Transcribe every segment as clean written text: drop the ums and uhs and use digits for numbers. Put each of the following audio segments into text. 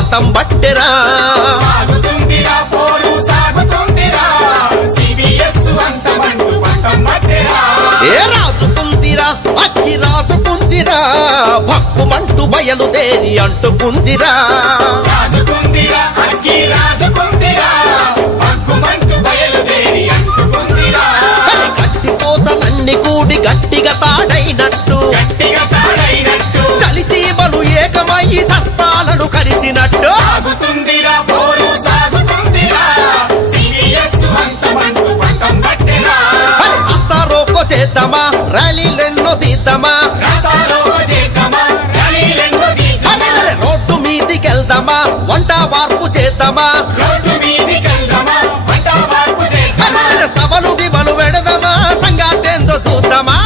పంతం బట్టెరా ఏ రాజుకుందిరా అగ్గి రాజుకుందిరా భక్కుమంటూ బయలుదేరి అంటుకుందిరా గట్టి కోతలన్నీ కూడి గట్టిగా తాడైనట్టు చలిచీమలు ఏకమయ్యి సర్పాలను కరిసినట్టు అస్తారోకో చేద్దామా ర్యాలీలెన్నో తీద్దామా రోడ్డు మీదికెళ్దామా వంట వార్పు చేద్దామా సభలు విమలు పెడదామా సంగాతేందో చూద్దామా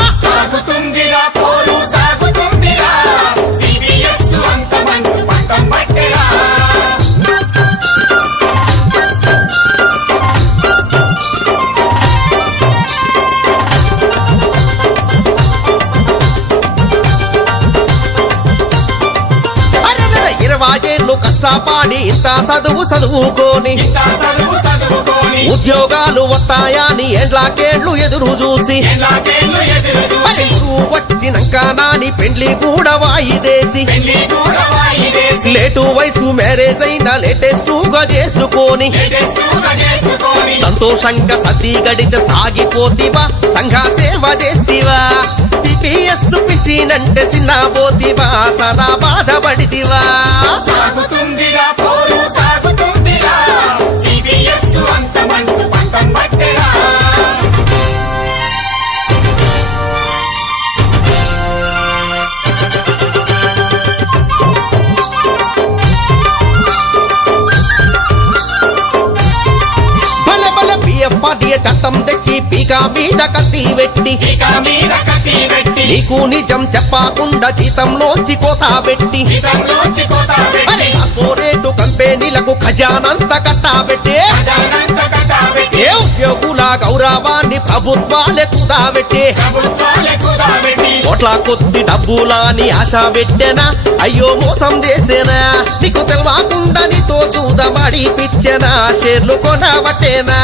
ఏళ్ళు కష్టపడి ఇంత చదువుకోని ఉద్యోగాలు వస్తాయని ఏండ్లాకేళ్లు ఎదురు చూసి వచ్చినాక నాని పెండ్లి కూడా వాయిదేసి లేటు వయసు మ్యారేజ్ అయినా లేటెస్టుగా చేసుకొని సంతోషంగా సతీ గడిత సాగిపోతివా సంఘ సేవ చేస్తివా సిపిఎస్ పిచ్చినంటే చిన్న పోతివా సనా బాధపడితివా చట్టం తెచ్చి పీకా మీద కత్తి పెట్టి నీకు నిజం చెప్పకుండా జీతంలోంచి కోత పెట్టి కార్పొరేట్ కంపెనీలకు ఖజానంత కట్టాబెట్టి ఏ ఉద్యోగుల గౌరవాన్ని ప్రభుత్వాలే కుదాబెట్టి కోట్ల కొద్ది డబ్బులని ఆశ పెట్టెనా అయ్యో మోసం చేసేనా నీకు తెలవకుండా నీతో చూదమడి పిచ్చెనా షేర్లు కొనబట్టేనా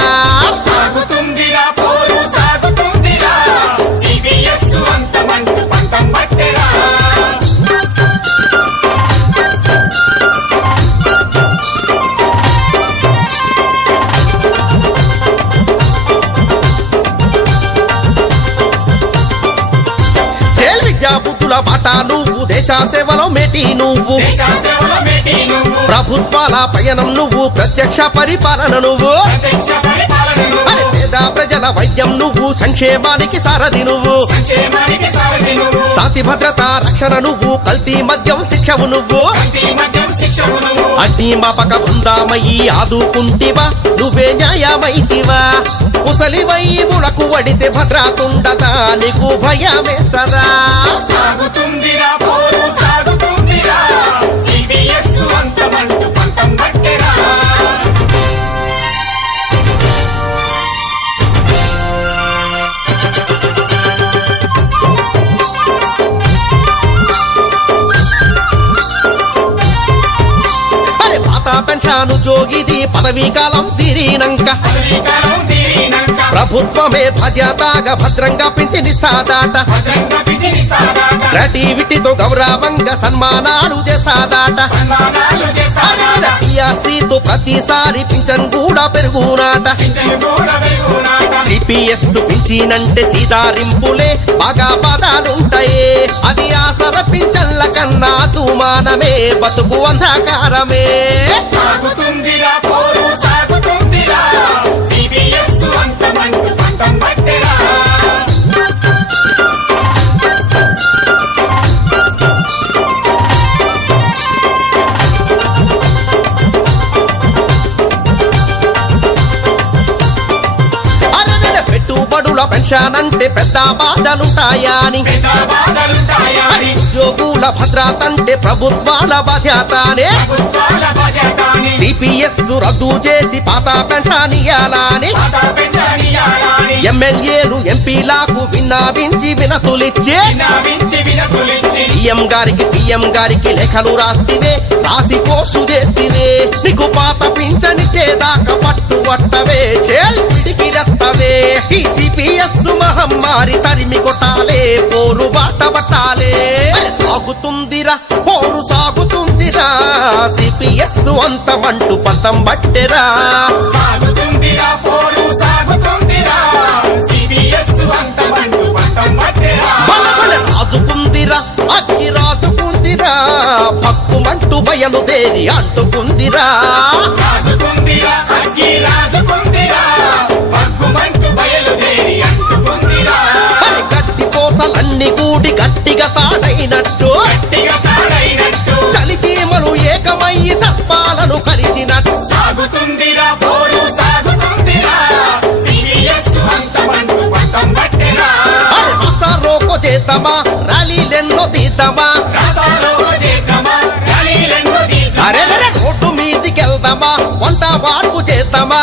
బుద్ధుల బాట నువ్వు దేశ సేవలో మేటి నువ్వు ప్రభుత్వాల పయనం నువ్వు ప్రత్యక్ష పరిపాలన నువ్వు పేద ప్రజల వైద్యం నువ్వు సంక్షేమానికి సారథి నువ్వు శాంతి భద్రత రక్షణ నువ్వు కల్తీ మద్యం శిక్షవు నువ్వు అగ్నిమాపక బృందామయ్యి ఆదుకుంటివా నువ్వే న్యాయమైతివా ముసలివై ములకు వడితే భద్రతుండదా నీకు భయమేస్తదా పెన్షన్ జోగిది పదవీ కాలం తీరినంక ప్రభుత్వమే బాధ్యతగా భద్రంగా పింఛనిస్తాదాట గ్రాట్యుటీతో గౌరవంగా సన్మానాలు చేస్తాదాట టీఆర్సీతో ప్రతిసారి పింఛన్ కూడా పెరుగునాట సిపిఎస్ పింఛనంటే చీదారింపులే బాగా పదాలుంటాయే అది ఆసర పింఛన్ల కన్నా తుమానమే బతుకు అంధకారమే పెన్షన్ అంటే పెద్ద బాధలుంటాయని ఉద్యోగుల భద్రత అంటే ప్రభుత్వాల బాధ్యతనే సిపిఎస్ రద్దు చేసి పాత పెన్షన్ ఇయ్యాలని ఎమ్మెల్యేలు ఎంపీలకు విన్నవించి వినతులిచ్చి సీఎం గారికి టీఎం గారికి లేఖలు రాస్తివే, రాసి పోస్టు చేస్తివే. నీకు పాత పింఛనిచ్చేదాకా పట్టుబట్టవే, చేల్ పిడికిడత్తవే. ఈ సిపిఎస్ మహమ్మారి తరిమి కొట్టాలే, పోరు బాట పట్టాలే. సాగుతుందిరా పోరు సాగుతుందిరా, సిపిఎస్ అంతమంటూ పంతం బట్టెరా. సాగుతుందిరా పోరు సాగుతుందిరా, సిబిఎస్ అంతమంటూ పంతం పట్టెరా. బల బల రాజుకుందిరా అగ్గి రాజుకుందిరా, పక్కుమంటూ బయలుదేరి అంటుకుందిరా. రాజుకుందిరా అగ్గి రాజుకుందిరా, పక్కుమంటూ బయలుదేరి అంటుకుందిరా. అరే గట్టి కోసలన్నీ కూడి గట్టిగా తాడైనట్టు, గట్టిగా తాడైనట్టు చలిచీమలు ఏకమయ్యి సర్పాలను కలిసినట్టు. సాగుతుందిరా పోరు సాగుతుందిరా, సిబిఎస్ అంతమంటూ పంతం పట్టెరా. అరే రోకో చేద్దామా, ర్యాలీలెన్నో తీద్దామా, రసాలో చేద్దామా, ర్యాలీలెన్నో తీద్దామా. అరే రోడ్డు మీదికెళ్దామా, వంట వార్పు చేద్దామా,